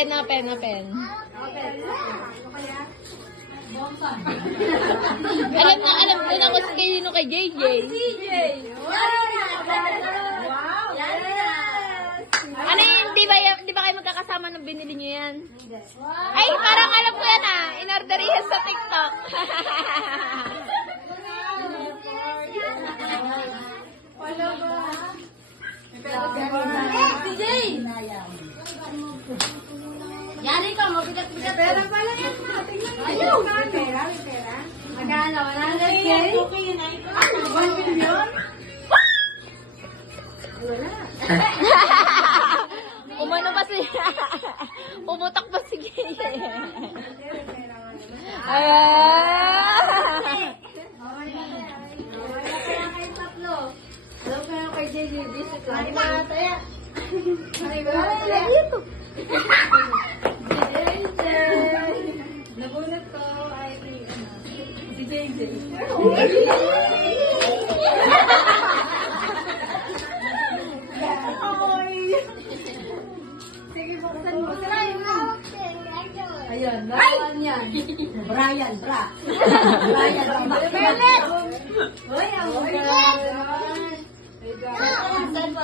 Open. Alam ko na kung sino kay JJ. Ano yun? Di ba kayo magkakasama nung binili niyo yan? Ay, parang alam ko yan ah. In-order yan sa TikTok. DJ! Yari ka, mabigat-bigat. Pera pala yan. Ayaw! Pera. Magkano? 100K? Ano? 1 million? Wala. Umano pa siya. Umutak pa si Gay. Alam ko yung kay JJ Visit. Ano ba ata yan? Ano ba dito? JJ! Nabunot ko ay si JJ. Sige, buksan mo. Sirayin mo. Ayan, nakuhan yan. Brian, bra. Belet! Uy, ang God.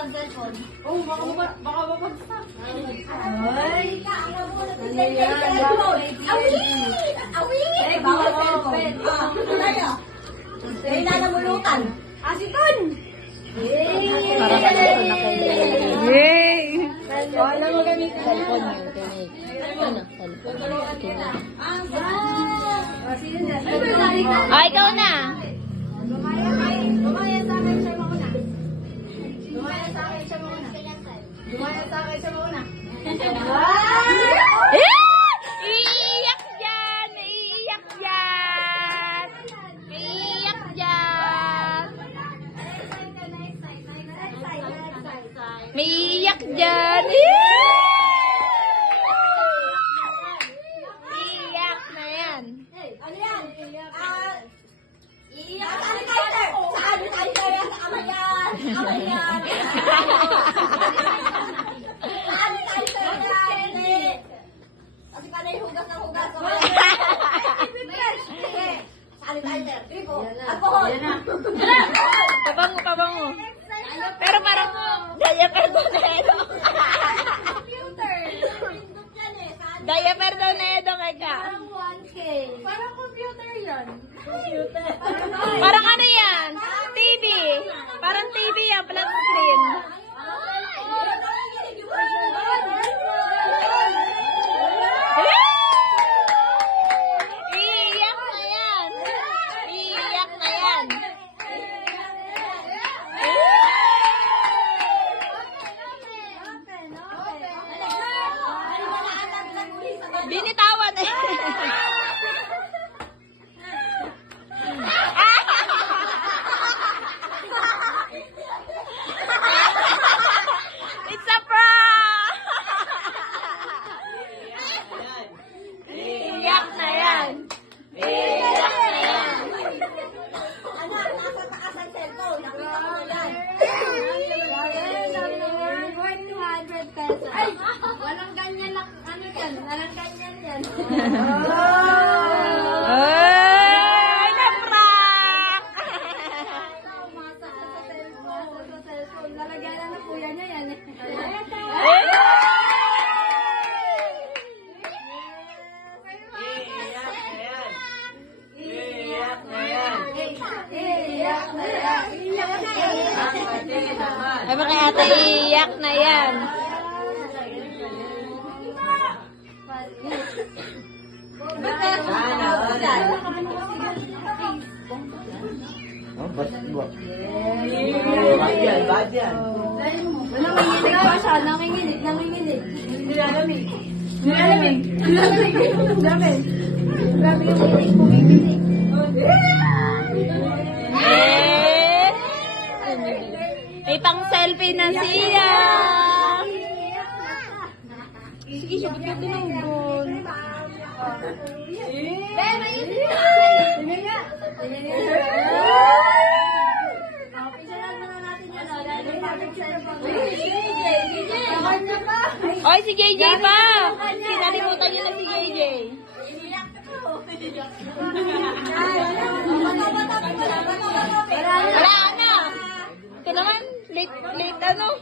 Cellphone. Oh, baka mabagsak. Ay! Ano yan? Awi! Eh, bawal cellphone. Ay, nanamulutan. Asiton! Yay! Para ka na kay Yay! Ano mo gamitin? Cellphone mo. Ano? Cellphone. Ikaw na. Lumaya sa akin siya mauna. Iiyak dyan! May iiyak dyan! Iiyak na yan. Ano yan? Iiyak sa sanitizer! Sa sanitizer yan! Ama yan! Sanitizer yan! Kasi ka na yung hugas ng hugas. Sanitizer. Tripo. Alcohol. Pabango. Pero parang diaper daw na edo. Computer. Pindot yan eh. Diaper daw na edo kay ka. Parang 1K. Parang computer yan. Computer. Parang ano yan? TV. Parang TV yan, flat screen. Iiyak na yan. Binitawan eh. It's a prank! Iiyak na yan. Anak, nasa taas ang cellphone. Nakita ko yan. Worth 200 pesos. Ay! Walang ganyan na, ano yan? Walang ganyan yan. Ay, na-prank! Masa sa cellphone. Lalagyan na ng kuya niya yan. Iiyak na yan. Ay, mga ate, iiyak na yan. Nanginginig. Nilalamig. Grabe yung pumipinig. May pang selfie na siya. Sige, sugot ka din ang doon. Oy, si JJ pa! Kinalimutan niyo na si JJ. Wala na! Ito naman, late ano?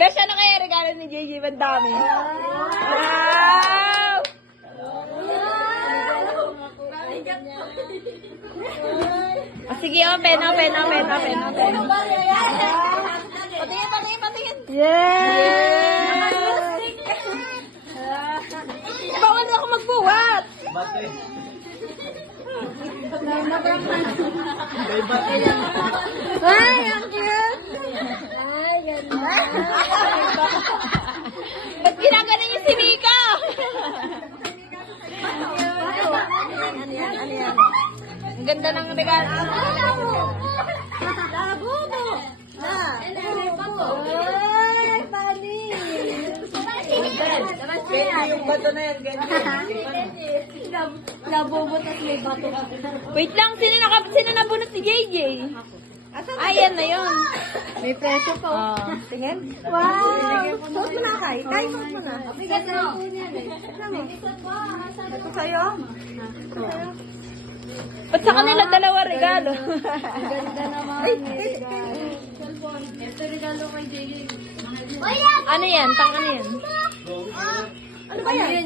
Bes, ano kaya regalo ni JJ? Ang dami. Wow! Oh, sige, open. Patingin. Yes! Bawal na ako magbuhat. Ay, ang cute! Ay, ganda. Ba't ginagano niyo si Mika? Ano yan? Ang ganda ng regalo. Labubo! Ay, funny! Yung bato na yan, ganyan. Labubo tas may bato ka. Wait lang, sino nabunot si JJ? Ayan na yun. May preso pa. Oh, tingin. Wow! Suot mo na kay. Tay, suot mo na. Bigat na po niyan eh. Ito sa'yo? Ba't sa kanila dalawa regalo? Ganda naman. Ito regalo kay JJ. Ano yan? Pang ano yan? Ano ba yan?